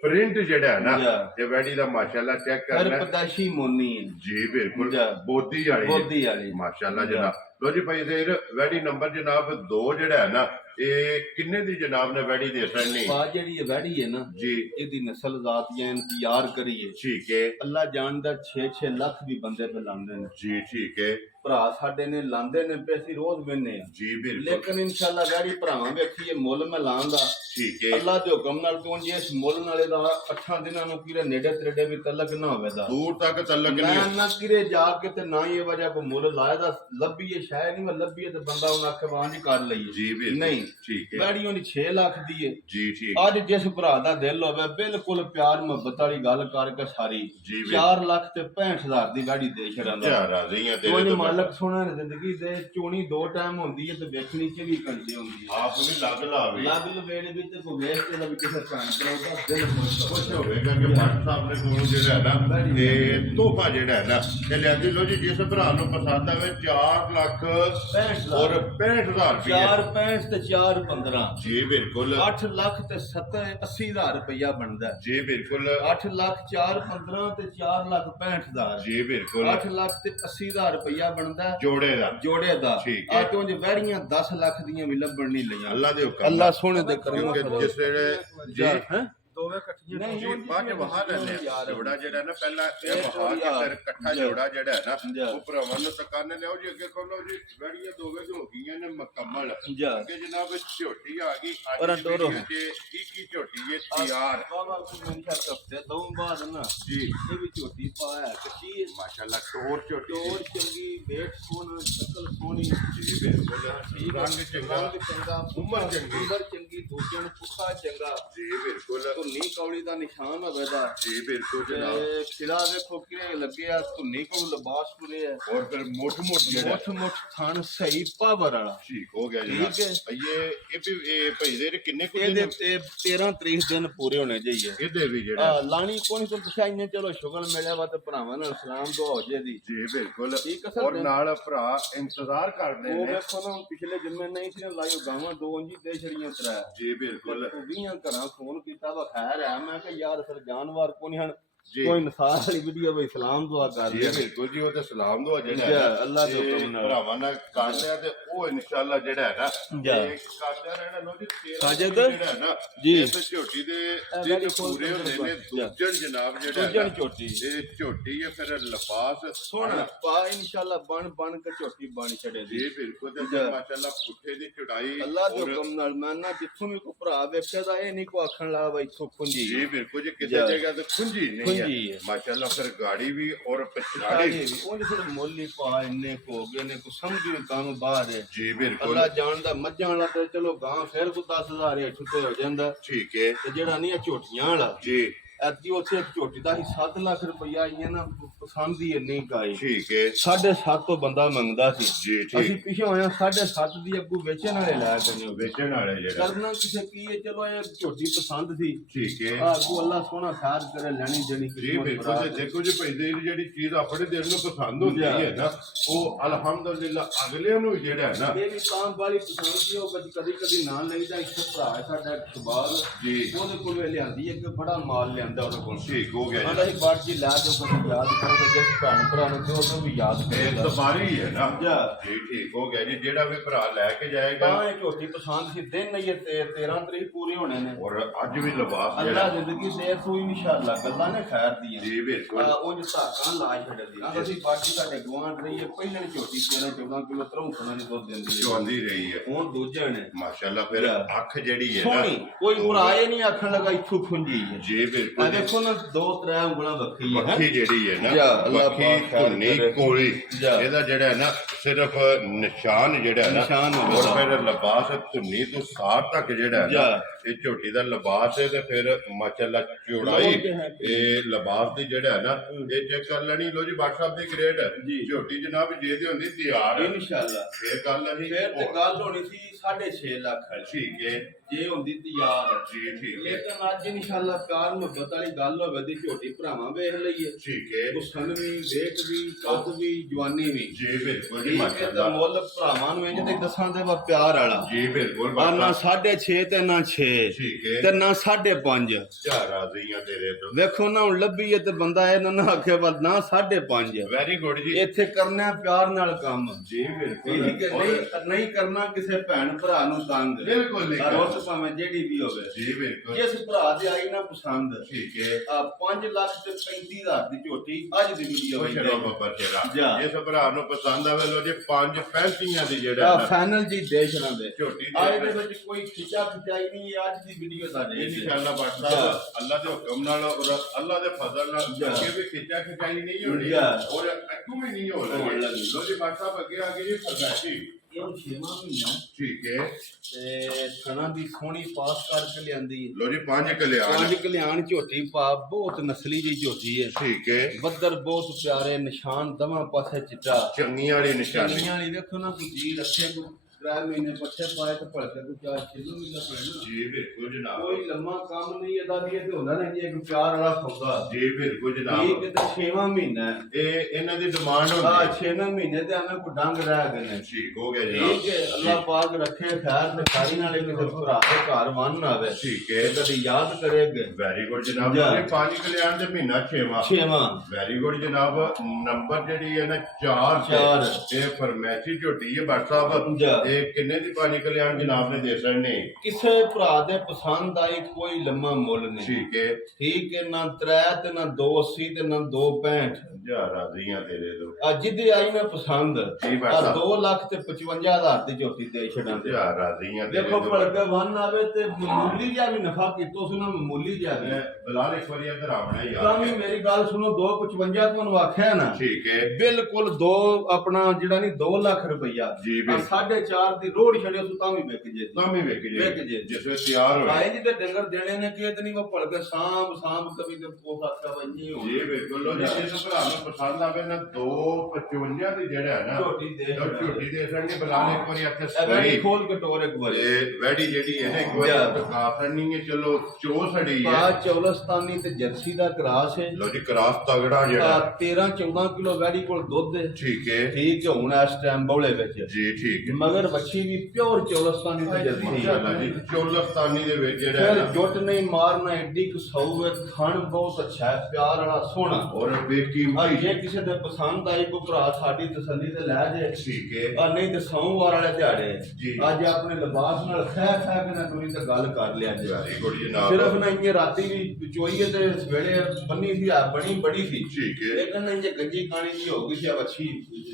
ਪ੍ਰਿੰਟ ਜਿਹੜਾ ਹੈ ਨਾ ਜਾ। ਇਹ ਵੈੜੀ ਦਾ ਮਾਸ਼ਾਅੱਲਾ ਚੈੱਕ ਹਰ ਕਰਨਾ ਪਦਾਸ਼ੀ ਮੋਨੀ ਹੈ ਜੀ ਬਿਲਕੁਲ ਜਾ। ਬੋਦੀ ਵਾਲੀ ਬੋਦੀ ਵਾਲੀ ਮਾਸ਼ਾਅੱਲਾ ਜਾ। ਜਨਾਬ ਲੋ ਜੀ ਭਾਈ ਦੇਰ ਵੈੜੀ ਨੰਬਰ ਜਨਾਬ 2 ਜਿਹੜਾ ਹੈ ਨਾ ਇਹ ਕਿੰਨੇ ਦੀ ਜਨਾਬ ਨੇ ਵੈੜੀ ਦੇ ਸੜਨੀ ਪਾ ਜਿਹੜੀ ਇਹ ਵੈੜੀ ਹੈ ਨਾ ਜੀ ਇਹਦੀ ਨਸਲ ਜ਼ਾਤ ਜਾਂ ਤਿਆਰ ਕਰੀਏ ਠੀਕ ਹੈ ਅੱਲਾ ਜਾਣਦਾ 6-6 ਲੱਖ ਵੀ ਬੰਦੇ पे ਲਾਉਂਦੇ ਨੇ ਜੀ ਠੀਕ ਹੈ ਭਰਾ ਸਾਡੇ ਨੇ ਲਾਉਂਦੇ ਨੇ ਤੇ ਅਸੀਂ ਰੋਜ਼ ਮਿਲਨੇ ਆ ਜੀ ਬਿਲਕੁਲ ਲੇਕਿਨ ਇਨਸ਼ਾਅੱਲਾ ਵੈੜੀ ਭਰਾਵਾਂ ਵੇਖੀਏ ਮੁੱਲ ਮੈਂ ਲਾਉਂਦਾ ਠੀਕ ਹੈ ਅੱਲਾ ਦੇ ਹੁਕਮ ਨਾਲ ਤੂੰ ਜੇ ਇਸ ਮੁੱਲ ਨਾਲੇ ਦਾ 8 ਦਿਨਾਂ ਨੂੰ ਕਿਰੇ ਨੇੜੇ ਤੇੜੇ ਵੀ ਤਲਕ ਨਾ ਹੋਵੇਦਾ ਦੂਰ ਤੱਕ ਤਲਕ ਮੈਂ ਨਹੀਂ ਨਾ ਕਿਰੇ ਜਾ ਕੇ ਤੇ ਨਾ ਹੀ ਇਹ ਵਜ੍ਹਾ ਕੋ ਮੁੱਲ ਲਾਇਆ ਦਾ ਲੱਭੀਏ ਸ਼ਾਇਦ ਨਹੀਂ ਮੈਂ ਲੱਭੀਏ ਤੇ ਬੰਦਾ ਉਹਨਾਂ ਅੱਖ ਵਾਂਝ ਹੀ ਕਰ ਲਈਏ ਜੀ ਬਿਲਕੁਲ ਨਹੀਂ ਠੀਕ ਹੈ ਵੈੜੀ ਉਹਨੇ 6 ਲੱਖ ਦੀ ਹੈ ਜੀ ਠੀਕ ਅੱਜ ਜਿਸ ਭਰਾ ਦਾ ਦਿਲ ਹੋਵੇ ਬਿਲਕੁਲ ਪਿਆਰ ਮੁਹੱਬਤ ਵਾਲੀ ਗੱਲ ਕਰਕੇ ਸਾਰੀ ਜੀ 4 ਲੱਖ ਤੇ 65,000 ਦੀ ਗਾੜੀ ਦੇ ਛੜਾਂਦਾ ਕਿਆ ਰਾਜ਼ੀ ਹੈ ਉਹਨੇ ਤੇਰੇ ਤੋਂ ਮਾਲਕ ਸੋਹਣਾ ਜ਼ਿੰਦਗੀ ਦੇ ਚੋਣੀ 2 ਟਾਈਮ ਹੁੰਦੀ ਹੈ ਤੇ ਵੇਖਣੀ 24 ਘੰਟੇ ਹੁੰਦੀ ਹੈ ਆਪ ਵੀ ਲੱਗ ਲਾਵੇ ਲੱਗ ਲਵੇੜੇ ਵਿੱਚ ਤੇ ਕੋਈ ਵੇਖ ਕੇ ਵੀ ਕਿਸੇ ਭੈਣ ਭਰਾ ਦਾ ਦਿਲ ਖੁਸ਼ ਕੁਛ ਹੋਵੇਗਾ ਕਿ ਭੱਟ ਸਾਹਿਬ ਦੇ ਕੋਲ ਜਿਹੜਾ ਹੈ ਨਾ ਤੇ ਤੋਹਫਾ ਜਿਹੜਾ ਹੈ ਨਾ ਇਹ ਲਿਆਦੀ ਲੋ ਜੀ ਜਿਸ ਭਰਾ ਨੂੰ ਪਸੰਦ ਆਵੇ 4 ਲੱਖ 65,000 ਔਰ 65,000 ਰੁਪਏ 4 65 ਤੇ 4 15 ਜੀ ਬਿਲकुल 8 ਲੱਖ ਤੇ 80,000 ਰੁਪਇਆ ਬਣਦਾ ਹੈ। ਜੀ ਬਿਲकुल 8 ਲੱਖ 4 15 ਤੇ 4 ਲੱਖ 65,000 ਜੀ ਬਿਲकुल 8 ਲੱਖ ਤੇ 80,000 ਰੁਪਇਆ ਬਣਦਾ ਹੈ ਜੋੜੇ ਦਾ ਜੋੜੇ ਦਾ ਠੀਕ ਆ ਹੈ। ਕਿਉਂ ਜੇ ਵੈੜੀਆਂ 10 ਲੱਖ ਦੀਆਂ ਵੀ ਲੱਭਣ ਨਹੀਂ ਲਈਆਂ ਅੱਲਾ ਦੇ ਹੁਕਮ ਅੱਲਾ ਸੋਹਣੇ ਦੇ ਕਰਮ ਕਿਉਂਕਿ ਜਿਸ ਵੇਲੇ ਜੀ ਹੈ ਦੋਵੇਂ ਇਕੱਠੀਆਂ ਨਹੀਂ, ਜੀ ਬਾਅਦ ਚ ਵਹਾ ਲੈਂਦੇ ਆ ਜੋੜਾ ਜਿਹੜਾ ਨਾ ਪਹਿਲਾਂ ਇਹ ਵਹਾ ਕੇ ਫਿਰ ਇਕੱਠਾ ਜੋੜਾ ਜਿਹੜਾ ਹੈ ਨਾ ਉਹ ਭਰਾਵਾਂ ਨੂੰ ਤਕਾਨ ਲਿਆਓ ਜੀ ਅੱਗੇ ਖੋਲੋ ਜੀ ਵੈੜੀਆਂ ਦੋਵੇਂ ਹੋ ਗਈਆਂ ਨੇ ਮੁਕੰਮਲ ਜਾ ਅੱਗੇ ਜਨਾਬ ਝੋਟੀ ਆ ਗਈ ਔਰ ਅੱਜ ਦੀ ਟੋਰੋ। ਵੀਡੀਓ 'ਚ ਕੀ ਝੋਟੀ ਹੈ ਤਿਆਰ ਬਾਬਾ ਕੋ ਮੈਂ ਕਿਹਾ ਹਫਤੇ ਦੋ ਬਾਅਦ ਨਾ ਜੀ ਇਹ ਵੀ ਝੋਟੀ ਪਾਇਆ ਕੱਚੀ ਮਾਸ਼ਾਅੱਲਾ ਟੋਰ ਝੋਟੀ ਤੋੜ ਚੰਗੀ ਵੇਟ ਸੋਹਣਾ ਸ਼ਕਲ ਸੋਹਣੀ ਜੀ ਬਿਲकुल ਰੰਗ ਚੰਗਾ ਰੰਗ ਚੰਗਾ ਉਮਰ ਚੰਗੀ ਉਮਰ ਚੰਗੀ ਦੂਜਿਆਂ ਨੂੰ ਪੁੱਖਾ ਚੰਗਾ ਜੀ ਬਿਲकुल ਧੁੰਨੀ ਕੌੜੀ ਦਾ ਨਿਸ਼ਾਨ ਹੋਵੇਦਾ ਜੀ ਬਿਲकुल ਜਨਾਬ ਤੇ ਖਿਲਾ ਵੇਖੋ ਕਿਵੇਂ ਲੱਗਿਆ ਧੁੰਨੀ ਕੋਲ ਲਿਬਾਸ ਪੁਰੇ ਹੈ ਔਰ ਫਿਰ ਮੋਟ ਜਿਹੜਾ ਮੁੱਠ ਮੁੱਠ ਥਣ ਸਹੀ ਪਾਵਰ ਵਾਲਾ ਠੀਕ ਹੋ ਗਿਆ ਜਨਾਬ ਠੀਕ ਹੈ। ਇਹ ਵੀ ਇਹ ਭਾਈ ਦੇ ਕਿੰਨੇ ਕੁ ਇਹਦੇ ਦਿਨ ਤੇ 13 ਤਰੀਕ ਦਿਨ ਪੂਰੇ ਹੋਣੇ ਚਾਹੀਏ ਇਹਦੇ ਵੀ ਜਿਹੜਾ ਲਾਣੀ ਕੋਣੀ ਤੋਂ ਪਛਾਈਨੇ ਚਲੋ ਸ਼ੁਗਲ ਮਿਲਿਆ ਵਾ ਤੇ ਭਰਾਵਾਂ ਨਾਲ ਸਲਾਮ ਦੁਆ ਹੋ ਜੇ ਦੀ ਜੀ ਬਿਲकुल ਠੀਕ ਹੈ ਸਰ। ਔਰ ਨਾਲ ਭਰਾ ਇੰਤਜ਼ਾਰ ਕਰਦੇ ਉਹ ਨੇ ਵੇਖੋ ਨਾ ਪਿਛਲੇ ਜੁਮੇ ਨਹੀਂ ਸੀ ਲਾਇਓ ਗਾਵਾਂ ਦੋ ਇੰਜੀ ਦੇ ਛੜੀਆਂ ਤਰਾ ਜੀ ਬਿਲकुल 20 ਘਰਾਂ ਫੋਨ ਕੀਤਾ ਵਾ ਖੈਰ ਹੈ ਮੈਂ ਕਿ ਯਾਰ ਅਸਲ ਜਾਨਵਰ ਕੋਣੀ ਹਨ ਜੀ। ਕੋਈ ਨਸਾਰ ਵਾਲੀ ਵੀਡੀਓ ਬਈ ਸਲਾਮ ਦੁਆ ਕਰ ਜੀ ਲਿਆ ਬਿਲकुल ਜੀ ਉਹ ਤੇ ਸਲਾਮ ਦੁਆ ਜਿਹੜਾ ਜੀ, ਹੈ ਨਾ, ਅੱਲਾਹ ਦੇ ਇਹ ਹੁਕਮ ਨਾਲ। ਭਰਾਵਾਂ ਨਾਲ ਕਰ ਲਿਆ ਤੇ ਉਹ ਇਨਸ਼ਾਅੱਲਾ ਜਿਹੜਾ ਹੈ ਨਾ ਜੀ। ਇਹ ਕਰਦਾ ਰਹਿਣਾ ਲੋ ਜੀ 13 ਸਾਜਦ? ਜਿਹੜਾ ਹੈ ਨਾ ਜੀ। ਇਸ ਝੋਟੀ ਦੇ ਇਹ ਦਿਨ ਜਿਹੜੀ ਪੂਰੇ ਹੁੰਦੇ ਨੇ ਜੀ। ਦੂਜਣ ਜਨਾਬ ਜਿਹੜਾ ਹੈ ਦੂਜਣ ਨਾ, ਝੋਟੀ। ਇਹ ਝੋਟੀ ਹੈ ਫਿਰ ਲਿਬਾਸ ਸੋਹਣਾ ਪਾ ਇਨਸ਼ਾਅੱਲਾ ਬਣ ਕੇ ਝੋਟੀ ਬਣ ਛੜੇ ਦੀ ਜੀ ਬਿਲकुल ਤੇ ਜੀ। ਮਾਸ਼ਾਅੱਲਾ ਪੁੱਠੇ ਦੀ ਚੜਾਈ ਅੱਲਾਹ ਦੇ ਹੁਕਮ ਨਾਲ ਮੈਂ ਨਾ ਜਿੱਥੋਂ ਵੀ ਕੋ ਭਰਾ ਵੇਖਿਆ ਦਾ ਇਹ ਨਹੀਂ ਕੋ ਆਖਣ ਲਾ ਬਈ ਸੁਖੁੰਜੀ ਜੀ ਬਿਲकुल ਜੀ ਕਿਸੇ ਜੀ। ਜਗ੍ਹਾ ਤੇ ਖੁੰਝੀ ਨਹੀਂ ਖੁੰਝੀ ਹੈ ਹੈ। ਮਾਸ਼ਾਅੱਲਾ ਫਿਰ ਗਾੜੀ ਵੀ ਔਰ ਸਾਰੀ ਪਛਾੜੀ ਉਹ ਜਿਹੜੇ ਮੁੱਲ ਹੀ ਪਾ ਇੰਨੇ ਕੋ ਹੋ ਗਏ ਨੇ ਕੋ ਸਮਝੀ ਕੰਮ ਬਾਹਰ ਹੈ ਜੀ ਬਿਲकुल ਅੱਲਾ ਜਾਣਦਾ ਮੱਝਾਂ ਵਾਲਾ ਤੇ ਚਲੋ ਗਾਂ ਫਿਰ ਕੋ 10,000 ਹੇਠ ਉੱਤੇ ਹੋ ਜਾਂਦਾ ਠੀਕ ਹੈ ਤੇ ਜਿਹੜਾ ਨਹੀਂ ਇਹ ਝੋਟੀਆਂ ਵਾਲਾ ਜੀ ਐਤਕੀ ਉੱਥੇ ਇੱਕ ਝੋਟੀ ਦਾ ਹੀ 7 ਲੱਖ ਰੁਪਈਆ ਆਈਆਂ ਨਾ ਪਸੰਦ ਹੀ ਇੰਨੀ ਕਾਈ ਠੀਕ ਹੈ 7.5 ਤੋਂ ਬੰਦਾ ਮੰਗਦਾ ਸੀ ਜੀ ਅਸੀਂ ਠੀਕ ਪਿੱਛੇ ਹੋਇਆ 7.5 ਦੀ ਅੱਗੂ ਵੇਚਣ ਵਾਲੇ ਲੈ ਕੇ ਵੇਚਣ ਵਾਲੇ ਜਿਹੜਾ ਕਰਨਾ ਕਿਸੇ ਕੀ ਹੈ ਚਲੋ ਇਹ ਝੋਟੀ ਪਸੰਦ ਸੀ ਠੀਕ ਹੈ ਅੱਗੂ ਅੱਲਾ ਸੋਹਣਾ ਖੈਰ ਕਰੇ ਲੈਣੀ ਦੇਣੀ ਜੀ ਬਿਲकुल ਤੇ ਦੇਖੋ ਜੀ ਪੈਦੇ ਜਿਹੜੀ ਚੀਜ਼ ਆਪਣੇ ਦਿਲ ਨੂੰ ਪਸੰਦ ਹੁੰਦੀ ਹੈ ਨਾ ਉਹ ਅਲਹਮਦੁਲਿਲਾ ਅਗਲਿਆਂ ਨੂੰ ਜਿਹੜਾ ਹੈ ਨਾ ਇਹ ਵੀ ਕੰਮ ਵਾਲੀ ਪਸੰਦ ਸੀ ਉਹ ਕਦੀ ਕਦੀ ਨਾ ਲਈਦਾ ਇੱਕ ਭਰਾ ਹੈ ਸਾਡਾ ਇਕਬਾਲ ਜੀ ਉਹਦੇ ਕੋਲ ਇਹ ਲਿਆਂਦੀ ਇੱਕ ਬੜਾ ਮਾਲ ਲਿਆਂਦਾ ਉਹਦੇ ਕੋਲ ਠੀਕ ਹੋ ਗਿਆ ਕਹਿੰਦਾ ਜੀ ਸੀ ਬਾਟ ਜੀ ਲਾ ਕੇ ਕਦੇ ਯਾਦ ਕਰੋ ਜਿਸ ਭੈਣ ਭਰਾ ਨੂੰ ਦਿਓ ਉਹ ਵੀ ਯਾਦ ਇਹ ਕਰੇਗਾ ਸਵਾਰੀ ਹੈ ਨਾ ਜਾ ਜੀ ਠੀਕ ਹੋ ਗਿਆ ਜੀ ਜਿਹੜਾ ਵੀ ਭਰਾ ਲੈ ਕੇ ਜਾਏਗਾ ਤਾਂ ਇਹ ਝੋਟੀ ਪਸੰਦ ਸੀ ਦਿਨ ਨਹੀਂ ਇਹ 13 ਤਰੀਕ ਪੂਰੇ ਹੋਣੇ ਨੇ ਔਰ ਅੱਜ ਵੀ ਲਿਬਾਸ ਅੱਲਾ ਜਿਹੜਾ ਜ਼ਿੰਦਗੀ ਦੇ ਸੂ ਇਨਸ਼ਾਅੱਲਾ ਗੱਲਾਂ ਨੇ ਖੈਰ ਦੀਆਂ ਜੀ ਬਿਲकुल ਉਹ ਜਿਸ ਧਾਕਾਂ ਲਾ ਛੱਡਦੀ ਆ ਅਸੀਂ ਬਾਟੀ ਸਾਡੇ ਗਵਾਂਢ ਰਹੀ ਹੈ ਪਹਿਲਾਂ ਦੀ ਝੋਟੀ 13 14 ਕਿਲੋ ਤਰੋਂਖਣਾ ਦੀ ਦੁੱਧ ਦਿੰਦੀ ਹੈ ਚੁਆਂਦੀ ਰਹੀ ਹੈ ਹੁਣ ਦੂਜੇ ਨੇ ਮਾਸ਼ਾਅੱਲਾ ਫਿਰ ਜਾ। ਅੱਖ ਜਿਹੜੀ ਹੈ ਨਾ ਸੋਹਣੀ ਕੋਈ ਭਰਾ ਇਹ ਨਹੀਂ ਆਖਣ ਲੱਗਾ ਇੱਥੋਂ ਖੁੰਜੀ ਹੈ ਜੀ ਆ ਬਿਲकुल ਜੀ। ਦੇਖੋ ਨਾ 2-3 ਉਂਗਲਾਂ ਵੱਖਰੀ ਹੈ ਮੱਖੀ ਜਿਹੜੀ ਹੈ ਨਾ ਜਾ, ਅੱਲਾ ਮੱਖੀ ਪਾਕ ਖੈਰ ਧੁੰਨੀ ਕਰੇ। ਕੋਲੀ ਜਾ। ਇਹਦਾ ਜਿਹੜਾ ਹੈ ਨਾ ਸਿਰਫ ਨਿਸ਼ਾਨ ਜਿਹੜਾ ਹੈ ਨਾ ਨਿਸ਼ਾਨ ਹੋਵੇਗਾ। ਔਰ ਫਿਰ ਲਿਬਾਸ ਧੁੰਨੀ ਤੋਂ ਸਾਰ ਤੱਕ ਜਿਹੜਾ ਹੈ ਜਾ। ਨਾ ਇਹ ਝੋਟੀ ਦਾ ਲਿਬਾਸ ਹੈ ਤੇ ਫਿਰ ਮਾਸ਼ਾਅੱਲਾ ਚੌੜਾਈ ਲੋਕ ਹੈ। ਇਹ ਲਿਬਾਸ ਦੀ ਜਿਹੜਾ ਹੈ ਨਾ ਇਹ ਚੈੱਕ ਕਰ ਲੈਣੀ ਲੋ ਜੀ WhatsApp ਦੀ ਗ੍ਰੇਡ ਜੀ। ਝੋਟੀ ਜਨਾਬ ਜੇ ਦੀ ਹੁੰਦੀ ਤਿਆਰ ਇਨਸ਼ਾਅੱਲਾ ਫੇਰ ਗੱਲ ਅਸੀਂ ਫਿਰ ਤੇ ਗੱਲ ਹੋਣੀ ਸੀ 6.5 ਲੱਖ ਵਾਲੀ ਠੀਕ ਹੈ ਜੇ ਹੁੰਦੀ ਤਿਆਰ ਜੀ ਠੀਕ ਹੈ ਲੇਕਿਨ ਅੱਜ ਇਨਸ਼ਾਅੱਲਾ ਪਿਆਰ ਮੁਹੱਬਤ ਹਿੰਮਤ ਵਾਲੀ ਗੱਲ ਹੋਵੇ ਦੀ ਝੋਟੀ ਭਰਾਵਾਂ ਵੇਖ ਲਈਏ ਠੀਕ ਹੈ ਹੁਸਨ ਵੀ ਵੇਖ ਵੀ ਕੱਦ ਵੀ ਜਵਾਨੀ ਵੀ ਜੀ ਬਿਲਕੁਲ ਜੀ ਠੀਕ ਹੈ ਮਾਸ਼ਾਅੱਲਾ ਤਾਂ ਮੁੱਲ ਭਰਾਵਾਂ ਨੂੰ ਇੰਜ ਤੇ ਦੱਸਾਂ ਤੇ ਵਾ ਪਿਆਰ ਵਾਲਾ ਜੀ ਬਿਲਕੁਲ ਆ ਨਾ ਬਾਬਾ 6.5 ਤੇ ਨਾ 6 ਠੀਕ ਹੈ ਤੇ ਨਾ 5.5 ਕਿਆ ਰਾਜ਼ੀਆਂ ਤੇਰੇ ਤੋਂ ਵੇਖੋ ਨਾ ਹੁਣ ਲੱਭੀ ਹੈ ਤੇ ਬੰਦਾ ਇਹਨਾਂ ਨਾ ਆਖੇ ਵਾ ਨਾ 5.5 ਵੈਰੀ ਗੁੱਡ ਜੀ ਇੱਥੇ ਕਰਨਾ ਪਿਆਰ ਨਾਲ ਕੰਮ ਜੀ ਬਿਲਕੁਲ ਠੀਕ ਹੈ ਨਹੀਂ ਕਰਨਾ ਕਿਸੇ ਭੈਣ ਭਰਾ ਨੂੰ ਤੰਗ ਬਿਲਕੁਲ ਨਹੀਂ ਰੋਸ ਕਰਨਾ। ਭਾਵੇਂ ਜਿਹੜੀ ਵੀ ਹੋਵੇ ਜੀ ਬਿਲਕੁਲ ਜਿਸ ਭਰਾ ਦੀ ਆਈ ਨਾ ਪਸੰਦ ਠੀਕ ਹੈ 5 ਲੱਖ ਤੇ 35,000 ਦੀ ਝੋਟੀ ਅੱਜ ਦੀ ਵੀਡੀਓ ਉਹ ਵਿੱਚ ਚਲੋ ਬਾਬਾ ਤੇਰਾ ਜਾ। ਜਿਸ ਭਰਾ ਨੂੰ ਪਸੰਦ ਆਵੇ ਲੋ ਜੀ 5 ਪੈਂਤੀਆਂ ਦੀ ਜਿਹੜਾ ਨਾ ਫਾਈਨਲ ਜੀ ਦੇਸ਼ਨਾਂ ਦੇ ਝੋਟੀ ਆਏ ਦੇ ਦੇ ਵਿੱਚ ਕੋਈ ਖਿਚਾ ਖਿਚਾਈ ਨਹੀਂ ਹੈ, ਅੱਜ ਦੀ ਵੀਡੀਓ ਦਾ ਇਹ ਜੀ ਇਨਸ਼ਾਅੱਲਾ ਬਾਦਸ਼ਾਹ ਅੱਲਾਹ ਦੇ ਹੁਕਮ ਨਾਲ ਔਰ ਅੱਲਾਹ ਦੇ ਫਜ਼ਲ ਨਾਲ ਜਾ। ਅੱਗੇ ਵੀ ਖਿੱਚਾ ਖਿਚਾਈ ਨਹੀਂ ਹੋਣੀ ਜਾ। ਔਰ ਅੱਗੋਂ ਵੀ ਨਹੀਂ ਹੋਣ ਹੋਣੀ ਲੱਗੀ। ਲੋ ਜੀ ਬਾਦਸ਼ਾਹ ਅੱਗੇ ਆ ਗਈ ਜੀ ਫਰਮਾਇਸ਼ੀ ਇਹ 6ਵਾਂ ਮਹੀਨਾ ਠੀਕ ਹੈ ਤੇ ਥਣਾ ਦੀ ਸੋਹਣੀ ਪਾਸ ਕਰਕੇ ਲਿਆਂਦੀ ਹੈ ਲੋ ਜੀ 5 ਕਲਿਆਣ ਪੰਜ ਕਲਿਆਣ ਝੋਟੀ ਪਾ ਬਹੁਤ ਨਸਲੀ ਜੀ ਝੋਟੀ ਹੈ ਠੀਕ ਹੈ ਬੱਦਰ ਬਹੁਤ ਪਿਆਰੇ ਨਿਸ਼ਾਨ ਦਵਾਂ ਪਾਸੇ ਚਿੱਟਾ ਚੰਗੀਆਂ ਵਾਲੀ ਨਿਸ਼ਾਨੀ ਚੰਗੀਆਂ ਨਹੀਂ ਵੇਖੋ ਨਾ ਕੋਈ ਜੀ ਰੱਖੇ ਕੋ 3 ਮਹੀਨੇ ਪੱਛੇ ਪਾਏ ਤੇ ਭਲਕੇ ਕੋ 4 ਮਹੀਨੇ ਪੈਣਾ ਜੀ ਬਿਲਕੁਲ ਜਨਾਬ ਕੋਈ ਲੰਮਾ ਕੰਮ ਨਹੀਂ ਇਹਦਾ ਵੀ ਇਹ ਤੇ ਹੁੰਦਾ ਨਾ ਜੀ ਇੱਕ ਪਿਆਰ ਵਾਲਾ ਸੌਦਾ ਜੀ ਬਿਲਕੁਲ ਇਹ ਜਨਾਬ ਕਿਤੇ 6ਵਾਂ ਮਹੀਨਾ ਹੈ ਇਹ ਇਹਨਾਂ ਦੀ ਡਿਮਾਂਡ ਆ ਹੁੰਦੀ 6ਵੇਂ ਮਹੀਨੇ ਤੇ ਐਵੇਂ ਕੋ ਡੰਗ ਰਹਿ ਗਏ ਨੇ ਠੀਕ ਹੋ ਗਿਆ ਜਨਾਬ ਠੀਕ ਹੈ ਅੱਲਾਹ ਪਾਕ ਰੱਖੇ ਖੈਰ ਤੇ ਸਾਰੀ ਨਾਲੇ ਕਿਸੇ ਭਰਾ ਦੇ ਘਰ ਵੰਨ ਆਵੇ ਠੀਕ ਇਹ ਹੈ ਕਦੀ ਯਾਦ ਕਰੇਗੇ ਵੈਰੀ ਗੁੱਡ ਜਨਾਬ ਜਾ। ਇਹ 5 ਕਲਿਆਣ ਦੇ ਮਹੀਨਾ 6ਵਾਂ 6ਵਾਂ ਵੈਰੀ ਗੁੱਡ ਜਨਾਬ ਨੰਬਰ ਜਿਹੜੀ ਹੈ ਨਾ 4 ਚਾਰ। ਇਹ ਫਰਮੈਸ਼ੀ ਝੋਟੀ ਹੈ ਬਾਟ ਸਾਹਿਬ ਜਾ। ਇਹ ਕਿੰਨੇ ਦੀ 5 ਕਲਿਆਣ ਜਨਾਬ ਨੇ ਦੇ ਸਕਣੇ ਕਿਸੇ ਭਰਾ ਦੇ ਪਸੰਦ ਆਈ ਕੋਈ ਲੰਮਾ ਮੁੱਲ ਨਹੀਂ ਠੀਕ ਹੈ ਠੀਕ ਹੈ ਨਾ 3 ਤੇ ਨਾ 280 ਤੇ ਨਾ 265 ਜਾ ਰਾਜ਼ੀਆਂ ਤੇਰੇ ਤੋਂ ਆ ਜਿੱਦੇ ਆਈ ਨਾ ਪਸੰਦ ਜੀ ਆ ਬਾਟ 2 ਲੱਖ ਤੇ 55,000 ਦੀ ਝੋਟੀ ਦੇ ਛੱਡਾਂ ਤੇ ਜਾ ਰਾਜ਼ੀਆਂ ਤੇਰੇ ਦੇਖੋ ਤੋਂ ਭਲਕੇ ਵੰਨ ਆਵੇ ਤੇ ਮਾਮੂਲੀ ਜਿਹਾ ਵੀ ਨਫਾ ਕੀਤੋ ਸੀ ਨਾ ਮਾਮੂਲੀ ਜਿਹਾ ਵੀ ਬਲਾਲ ਇੱਕ ਵਾਰੀ ਇੱਧਰ ਆਉਣਾ ਤਾਂ ਯਾਰ ਵੀ ਮੇਰੀ ਗੱਲ ਸੁਣੋ 255 ਤੁਹਾਨੂੰ ਆਖਿਆ ਨਾ ਠੀਕ ਹੈ ਬਿਲਕੁਲ ਦੋ ਆਪਣਾ ਜਿਹੜਾ ਨਹੀਂ 2 ਲੱਖ ਰੁਪਈਆ ਜੀ ਆ ਬਿਲਕੁਲ 4.5 ਦੀ ਰੋਡ ਛੜਿਓ ਤੂੰ ਤਾਂ ਵੀ ਵਿਕ ਜੇ ਤਾਂ ਵੀ ਵੇਖ ਵੇਖ ਜੇ ਜੇ। ਜਿਸ ਵੇ ਤਿਆਰ ਹੋਏ ਆਏ ਜੀ ਤੇ ਡੰਗਰ ਦੇਣੇ ਨੇ ਕਿ ਇਤਨੀ ਉਹ ਭਲਕੇ ਸਾਂਭ ਕਵੀ ਤੇ ਪੋਸ ਆਖਿਆ ਵੰਜੀ ਹੋ ਜੀ ਬਿਲਕੁਲ ਲੋ ਜੀ ਜਿਸ ਭਰਾ ਨੂੰ ਪਸੰਦ ਆਵੇ ਨਾ 255 ਦੀ ਜਿਹੜਾ ਹੈ ਨਾ ਝੋਟੀ ਦੇ ਝੋਟੀ ਦੇ ਸਾਹਮਣੇ ਬਲਾਲ ਇੱਕ ਵਾਰੀ ਇੱਥੇ ਐਵੇਂ ਸਹੀ ਖੋਲ ਕੇ ਟੋਰ ਇੱਕ ਵਾਰੀ ਤੇ ਵੈਡੀ ਜਿਹੜੀ ਹੈ ਨਾ ਇੱਕ ਵਾਰੀ ਜਾ। ਟਕਾ ਕਰਨੀ ਹੈ ਚਲੋ ਚੋ ਸੜੀ ਹੈ ਪਾ ਚੌਲਸਤਾਨੀ ਤੇ ਜਰਸੀ ਦਾ ਕਰਾਸ ਹੈ ਲੋ ਜੀ ਕਰਾਸ ਤਗੜਾ ਜਿਹੜਾ 13 14 ਕਿਲੋ ਵੈੜੀ ਕੋਲ ਦੁੱਧ ਹੈ ਠੀਕ ਹੈ ਠੀਕ ਹੈ ਹੁਣ ਇਸ ਟਾਈਮ ਬੌਲੇ ਵਿੱਚ ਜੀ ਠੀਕ ਹੈ ਮਗਰ ਵੱਛੀ ਵੀ ਪਿਓਰ ਚੌਲਸਤਾਨੀ ਤੇ ਜਰਸੀ ਹੈ ਮਾਸ਼ਾਅੱਲਾ ਜੀ ਚੋਲਸਤਾਨੀ ਦੇ ਵਿੱਚ ਜਿਹੜਾ ਫਿਰ ਹੈ ਨਾ ਜੁੱਟ ਨਹੀਂ ਮਾਰਨਾ ਐਡੀ ਕਸਾਊ ਹੈ ਖਾਣ ਬਹੁਤ ਅੱਛਾ ਹੈ ਪਿਆਰ ਵਾਲਾ ਸੋਹਣਾ ਔਰ ਆ ਬੇਕੀਮਤੀ ਜੇ ਕਿਸੇ ਦੇ ਪਸੰਦ ਆਈ ਕੋ ਭਰਾ ਸਾਡੀ ਤਸੱਲੀ ਤੇ ਲੈ ਜੇ ਠੀਕ ਹੈ ਆ ਨਹੀਂ ਤੇ ਸੋਮਵਾਰ ਵਾਲੇ ਦਿਹਾੜੇ ਜੀ। ਅੱਜ ਆਪਣੇ ਲਿਬਾਸ ਨਾਲ ਖਹਿ ਖਹਿ ਕੇ ਨਾ ਤੁਰੀ ਤੇ ਗੱਲ ਕਰ ਲਿਆ ਜੀ ਵੈਰੀ ਗੁੱਡ ਜਨਾਬ ਸਿਰਫ ਨਾ ਇੰਨੇ ਰਾਤੀ ਵੀ ਚੋਈਏ ਤੇ ਸਵੇਰੇ ਬੰਨੀ ਸੀ ਆ ਬਣੀ ਬੜੀ ਸੀ ਠੀਕ ਹੈ ਇਹ ਕਹਿੰਦਾ ਇੰਨੇ ਗੰਜੀ ਕਾਣੀ ਜੀ ਹੋ ਗਈ ਸੀ ਆ ਵੱਛੀ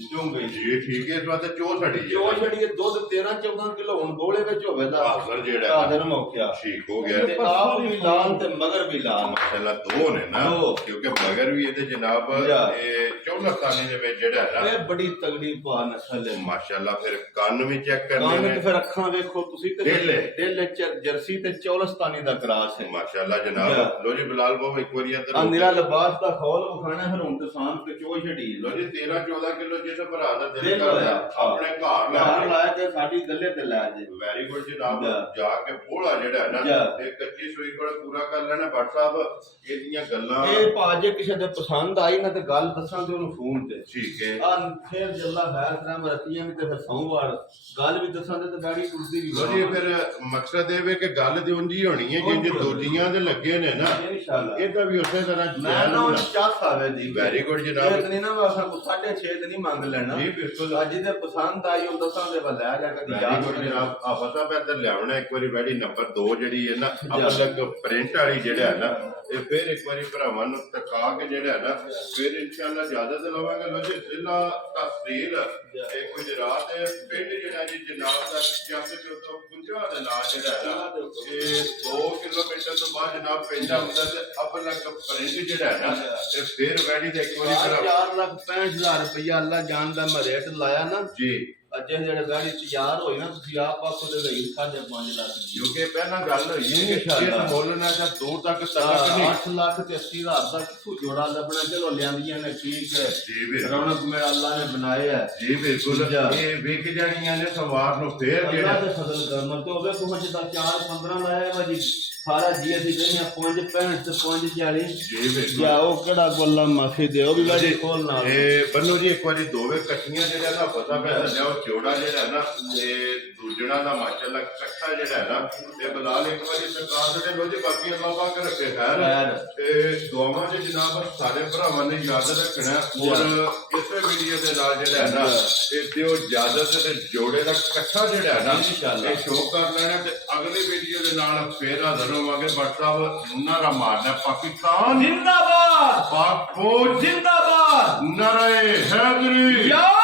ਚੋਂ ਗਈ ਜੀ ਠੀਕ ਹੈ ਇਸ ਵਾਰ ਚੋ ਸੜੀ ਜੋ ਹੈ ਛੜੀ ਦੁੱਧ 13 14 ਕਿਲੋ ਹੁਣ ਬੋਲੇ ਵਿੱਚ ਹੋਵੇ ਦਾ ਹਾਜ਼ਰ ਜਿਹੜਾ ਹੈ ਆਦਰ ਮੌਕਿਆ ਠੀਕ ਹੋ ਗਿਆ ਤੇ ਆਪ ਵੀ ਲਾਲ ਤੇ ਮਗਰ ਵੀ ਲਾਲ ਮਾਸ਼ਾਅੱਲਾ ਦੋ ਨੇ ਨਾ ਦੋ। ਕਿਉਂਕਿ ਮਗਰ ਵੀ ਇਹਦੇ ਜਨਾਬ ਜਾ। ਇਹ ਚੌਲਸਤਾਨੀ ਦੇ ਵਿੱਚ ਜਿਹੜਾ ਹੈ ਨਾ ਇਹ ਬੜੀ ਤਗੜੀ ਪਾ ਨਸਲ ਹੈ ਮਾਸ਼ਾਅੱਲਾ ਫਿਰ ਕੰਨ ਵੀ ਚੈੱਕ ਕਰਨੇ ਕਾਨ ਤੇ ਨੇ ਫਿਰ ਅੱਖਾਂ ਵੇਖੋ ਤੁਸੀਂ ਤੇ ਢਿੱਲੇ। ਢਿੱਲੇ ਜਰਸੀ ਤੇ ਚੌਲਸਤਾਨੀ ਦਾ ਕਰਾਸ ਹੈ ਮਾਸ਼ਾਅੱਲਾ ਜਾ। ਜਨਾਬ ਲੋ ਜੀ ਬਲਾਲ ਬਾਬੂ ਇੱਕ ਵਾਰੀ ਇੱਧਰ ਆ ਨਿਰਾ ਲਿਬਾਸ ਦਾ ਖੋਲ ਵਿਖਾਣਾ ਫਿਰ ਹੁਣ ਤੇ ਸਾਂਭ ਕੇ ਚੋ ਛੜੀ ਲੋ ਜੀ 13 14 ਕਿਲੋ ਜਿਸ ਭਰਾ ਦਾ ਦਿਲ ਦਿਲ ਕਰਦਾ ਹੋਇਆ। ਆਪਣੇ ਘਰ ਲੈ ਘਰ ਆਏ। ਲਾਇਆ ਤੇ ਸਾਡੀ ਗੱਲੇ ਤੇ ਲੈ ਜੇ ਵੈਰੀ ਗੁੱਡ ਜਨਾਬ ਜਾ। ਜਾ ਕੇ ਬੋਲਾ ਜਿਹੜਾ ਹੈ ਨਾ ਜਾ। ਇਹ ਕੱਚੀ ਸੂਈ ਕੋਲ ਪੂਰਾ ਕਰ ਲੈਣਾ ਭੱਟ ਸਾਹਿਬ ਇਹਦੀਆਂ ਗੱਲਾਂ ਇਹ ਭਾਜੇ ਕਿਸੇ ਦੇ ਪਸੰਦ ਆਈ ਨਾ ਤੇ ਗੱਲ ਦੱਸਾਂ ਤੇ ਉਹਨੂੰ ਫੋਨ ਤੇ ਠੀਕ ਹੈ ਆ ਫਿਰ ਜੱਲਾ ਖੈਰ ਤਰ੍ਹਾਂ ਮਰਤੀਆਂ ਵੀ ਤੇ ਫਿਰ ਸੋਮਵਾਰ ਗੱਲ ਵੀ ਦੱਸਾਂ ਤੇ ਬੈੜੀ ਟੁੱਟਦੀ ਵੀ ਲੋ ਜੀ ਫਿਰ ਮਕਸਦ ਇਹ ਵੇ ਕਿ ਗੱਲ ਤੇ ਉਂਝੀ ਹੋਣੀ ਹੈ ਜਿੰਜ ਦੋਲੀਆਂ ਦੇ ਲੱਗੇ ਨੇ ਨਾ ਇਨਸ਼ਾਅੱਲਾ ਇਹਦਾ ਵੀ ਉਸੇ ਤਰ੍ਹਾਂ ਮੈਂ ਨਾ ਉਹ ਚਾਹ ਆਵੇ ਦੀ ਵੈਰੀ ਗੁੱਡ ਇਹ ਜਨਾਬ ਨਹੀਂ ਨਾ ਵਾਸਾ ਕੋ 6.5 ਤੇ ਨਹੀਂ ਮੰਗ ਲੈਣਾ ਜੀ ਬਿਲਕੁਲ ਅੱਜ ਦੇ ਪਸੰਦ ਆਈ ਉਹ ਦੱਸਾਂ ਦੇ ਵੱਲ ਲੈ ਜਾ ਕਦੀ ਵੈਰੀ ਯਾਦ ਗੁੱਡ ਕਰੇ ਜਨਾਬ ਆ ਪਤਾ ਮੈਂ ਇੱਧਰ ਲਿਆਉਣਾ ਇੱਕ ਵਾਰੀ ਵੈਡੀ ਨੰਬਰ 2 ਜਿਹੜੀ ਹੈ ਨਾ ਅਲੱਗ ਪ੍ਰਿੰਟ ਵਾਲੀ ਜਿਹੜਾ ਹੈ ਨਾ ਇਹ ਫਿਰ ਇੱਕ ਵਾਰੀ ਭਰਾਵਾਂ ਨੂੰ ਟਕਾ ਕੇ ਜਿਹੜਾ ਹੈ ਨਾ ਫਿਰ ਇਨਸ਼ਾਅੱਲਾ ਜ਼ਿਆਦਾ ਤੇ ਲਵਾਂਗੇ ਲੋ ਜੀ ਜ਼ਿਲ੍ਹਾ ਤਹਿਸੀਲ ਇਹ ਗੁਜਰਾਤ ਹੈ ਪਿੰਡ ਜਿਹੜਾ ਜੀ ਜਨਾਬ ਦਾ ਚੱਕ ਕੇ ਤੋਂ ਪੁੰਜਾ ਦੇ ਨਾਲ ਜਿਹੜਾ ਹੈ ਨਾ ਇਹ 2 ਕਿਲੋਮੀਟਰ ਤੋਂ ਬਾਅਦ ਜਨਾਬ ਪੈਂਦਾ ਹੁੰਦਾ ਤੇ ਅਲੱਗ ਪ੍ਰਿੰਟ ਜਿਹੜਾ ਹੈ ਨਾ ਇਹ ਫਿਰ ਵੈਡੀ ਦੇ ਇੱਕ ਵਾਰੀ ਭਰਾ 4,65,000 ਰੁਪਇਆ ਅੱਲਾ ਜਾਣਦਾ ਮੈਂ ਰੇਟ ਲਾਇਆ ਨਾ ਜੀ ਅੱਜ ਜਿਹੜੇ ਗਾੜੀ ਤਿਆਰ ਹੋਈ ਨਾ ਤੁਸੀਂ ਆਪ ਆਖੋ ਤੇ ਲਈ 5.5 ਲੱਖ ਦੀ ਕਿਉਂਕਿ ਪਹਿਲਾਂ ਗੱਲ ਹੋਈ ਹੈ ਕਿ ਇਨਸ਼ਾਅੱਲਾ। ਇਸ ਮੁੱਲ ਨਾਲ ਜਾਂ 2 ਤੱਕ ਤੱਕ ਨਹੀਂ 8 ਲੱਖ ਤੇ 80,000 ਦਾ ਕਿਥੋਂ ਜੋੜਾ ਲੱਭਣਾ ਚਲੋ ਲਿਆਂਦੀਆਂ ਨੇ ਠੀਕ ਹੈ ਜੀ ਬਿਲਕੁਲ ਰੌਣਕ ਮੇਰਾ ਅੱਲਾ ਨੇ ਬਣਾਇਆ ਹੈ ਜੀ ਬਿਲਕੁਲ ਜਾ। ਇਹ ਵਿਕ ਜਾਣੀਆਂ ਨੇ ਸਵਾਰ ਨੂੰ ਫੇਰ ਅੱਲਾ ਜਿਹੜਾ ਦੇ ਫਜ਼ਲ ਕਰਨਾ ਤੇ ਉਹਦੇ ਕੋਲ ਜਿੱਦਾਂ 4-15 ਲਾਇਆ ਵਾ ਜੀ ਸਾਰਾ ਜੀ ਅਸੀਂ ਕਹਿੰਦੇ 565 ਤੇ 540 ਜੀ ਬਿਲਕੁਲ ਜਾਓ ਕਿਹੜਾ ਕੋਲਾ ਮਾਫੀ ਦਿਓ ਵੀ ਵਾਜੀ ਕੋਲ ਨਾਲ ਇਹ ਬੰਨੋ ਜੀ ਇੱਕ ਵਾਰੀ ਦੋਵੇਂ ਇਕੱਠੀਆਂ ਜਿਹੜਾ ਨਾ ਪਤਾ ਪੈ ਜਾਂਦਾ ਉਹ ਚੋੜਾ ਜਿਹੜਾ ਨਾ ਤੇ ਦੂਜਣਾ ਦਾ ਮਾਸ਼ਾਅੱਲਾ ਇਕੱਠਾ ਜਿਹੜਾ ਹੈ ਨਾ ਤੇ ਬਲਾਲ ਇੱਕ ਵਾਰੀ ਸਰਕਾਰ ਦੇ ਲੋ ਜੀ ਬਾਕੀ ਅੱਲਾਹ ਪਾਕ ਰੱਖੇ ਖੈਰ ਤੇ ਦੁਆਵਾਂ ਦੇ ਜਨਾਬ ਸਾਰੇ ਭਰਾਵਾਂ ਨੇ ਯਾਦ ਰੱਖਣਾ ਔਰ ਇਸੇ ਵੀਡੀਓ ਦੇ ਨਾਲ ਜਿਹੜਾ ਹੈ ਨਾ ਇਹ ਦਿਓ ਇਜਾਜ਼ਤ ਤੇ ਜੋੜੇ ਦਾ ਇਕੱਠਾ ਜਿਹੜਾ ਹੈ ਨਾ ਇਹ ਸ਼ੋਅ ਕਰ ਲੈਣਾ ਤੇ ਅਗਲੀ ਵੀਡੀਓ ਦੇ ਨਾਲ ਫੇਰ ਹਾਜ਼ਰ ਹੋਵਾਂਗੇ WhatsApp ਨਾਰਾ ਮਾਰਨਾ ਪਾਕਿਸਤਾਨ जिंदाबाद पाक फौज जिंदाबाद नारे हैदरी या